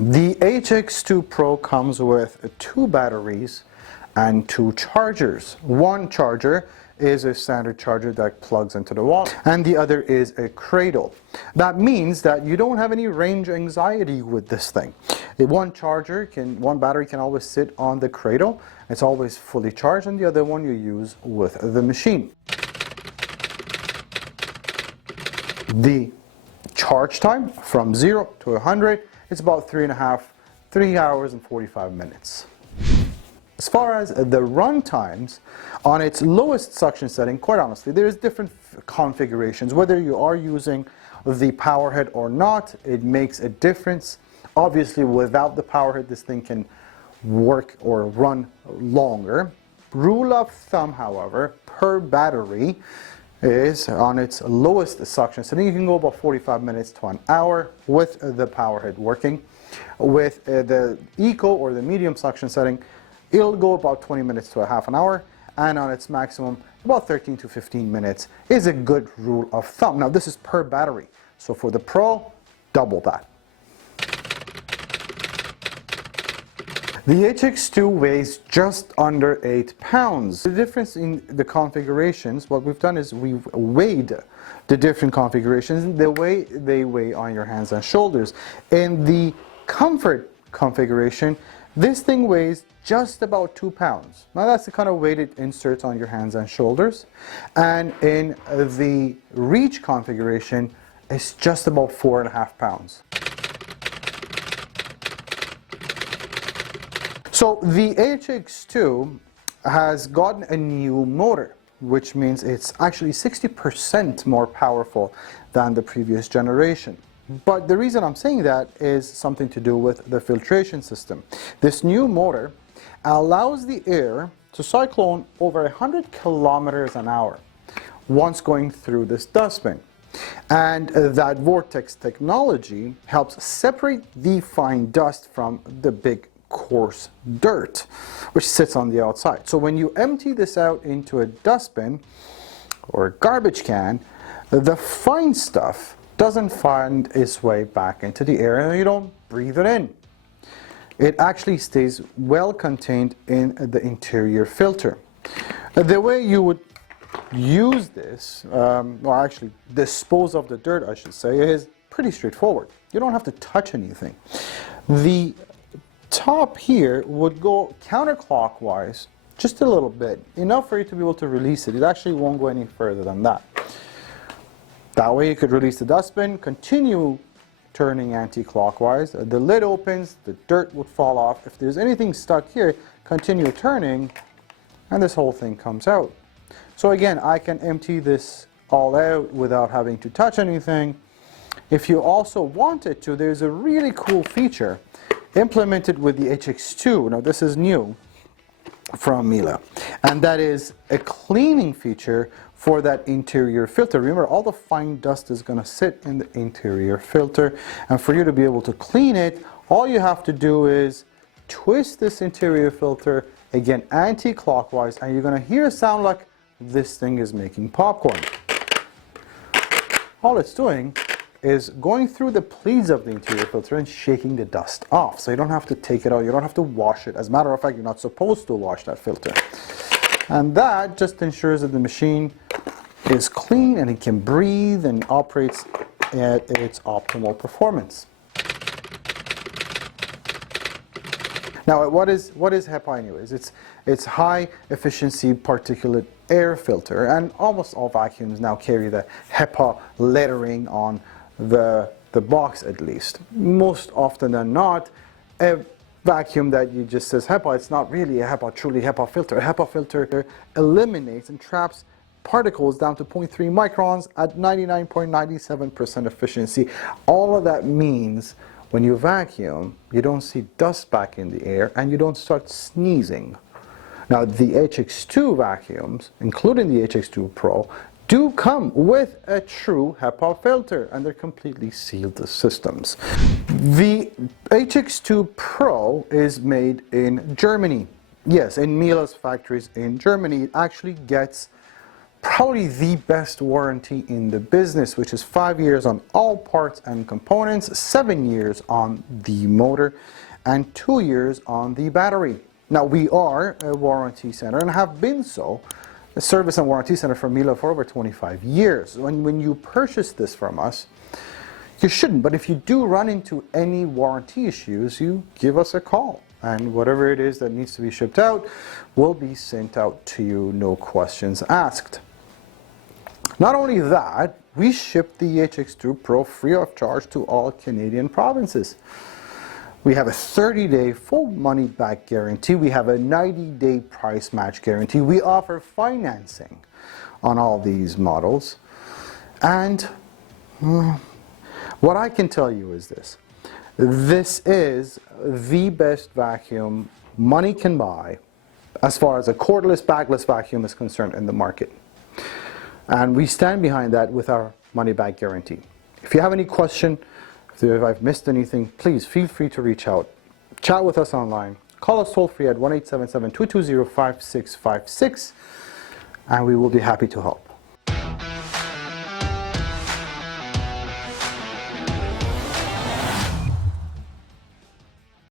The HX2 Pro comes with 2 batteries and 2 chargers. One charger is a standard charger that plugs into the wall, and the other is a cradle. That means that you don't have any range anxiety with this thing. One battery can always sit on the cradle, it's always fully charged, and the other one you use with the machine. The charge time from 0 to 100 is about 3 hours and 45 minutes. As far as the run times, on its lowest suction setting, quite honestly, there's different configurations. Whether you are using the power head or not, it makes a difference. Obviously, without the power head, this thing can work or run longer. Rule of thumb, however, per battery is on its lowest suction setting. You can go about 45 minutes to an hour with the power head working. With the eco or the medium suction setting, it'll go about 20 minutes to a half an hour, and on its maximum, about 13 to 15 minutes is a good rule of thumb. Now, this is per battery, so for the Pro, double that. The HX2 weighs just under 8 pounds. The difference in the configurations, what we've done is we've weighed the different configurations the way they weigh on your hands and shoulders. In the comfort configuration, this thing weighs just about 2 pounds. Now that's the kind of weight it inserts on your hands and shoulders. And in the reach configuration, it's just about 4.5 pounds. So the HX2 has gotten a new motor, which means it's actually 60% more powerful than the previous generation. But the reason I'm saying that is something to do with the filtration system. This new motor allows the air to cyclone over 100 kilometers an hour once going through this dustbin. And that vortex technology helps separate the fine dust from the big coarse dirt, which sits on the outside. So when you empty this out into a dustbin or a garbage can, the fine stuff doesn't find its way back into the air and you don't breathe it in. It actually stays well contained in the interior filter. The way you would use this, or actually dispose of the dirt, I should say, is pretty straightforward. You don't have to touch anything. The top here would go counterclockwise just a little bit, enough for you to be able to release it. It actually won't go any further than that. That way you could release the dustbin, continue turning anti-clockwise. The lid opens, the dirt would fall off. If there's anything stuck here, continue turning, and this whole thing comes out. So again, I can empty this all out without having to touch anything. If you also wanted to, there's a really cool feature implemented with the HX2. Now this is new from Miele, and that is a cleaning feature for that interior filter. Remember, all the fine dust is going to sit in the interior filter, and for you to be able to clean it, all you have to do is twist this interior filter, again anti-clockwise, and you're going to hear a sound like this thing is making popcorn. All it's doing is going through the pleats of the interior filter and shaking the dust off. So you don't have to take it out, you don't have to wash it. As a matter of fact, you're not supposed to wash that filter. And that just ensures that the machine is clean and it can breathe and operates at its optimal performance. Now, what is HEPA anyways? It's high efficiency particulate air filter, and almost all vacuums now carry the HEPA lettering on the box, at least. Most often than not, a vacuum that you just says HEPA, it's not really a HEPA, truly HEPA filter. A HEPA filter eliminates and traps particles down to 0.3 microns at 99.97% efficiency. All of that means when you vacuum, you don't see dust back in the air and you don't start sneezing. Now, the HX2 vacuums, including the HX2 Pro, do come with a true HEPA filter, and they're completely sealed systems. The HX2 Pro is made in Germany. Yes, in Miele's factories in Germany. It actually gets probably the best warranty in the business, which is 5 years on all parts and components, 7 years on the motor, and 2 years on the battery. Now, we are a warranty center and have been so, a service and warranty center for Miele for over 25 years. When you purchase this from us, you shouldn't, but if you do run into any warranty issues, you give us a call, and whatever it is that needs to be shipped out will be sent out to you, no questions asked. Not only that, we ship the HX2 Pro free of charge to all Canadian provinces. We have a 30-day full money-back guarantee. We have a 90-day price match guarantee. We offer financing on all these models. And what I can tell you is this. This is the best vacuum money can buy as far as a cordless, bagless vacuum is concerned in the market. And we stand behind that with our money-back guarantee. If you have any question, if I've missed anything, please feel free to reach out. Chat with us online. Call us toll-free at 1-877-220-5656, and we will be happy to help.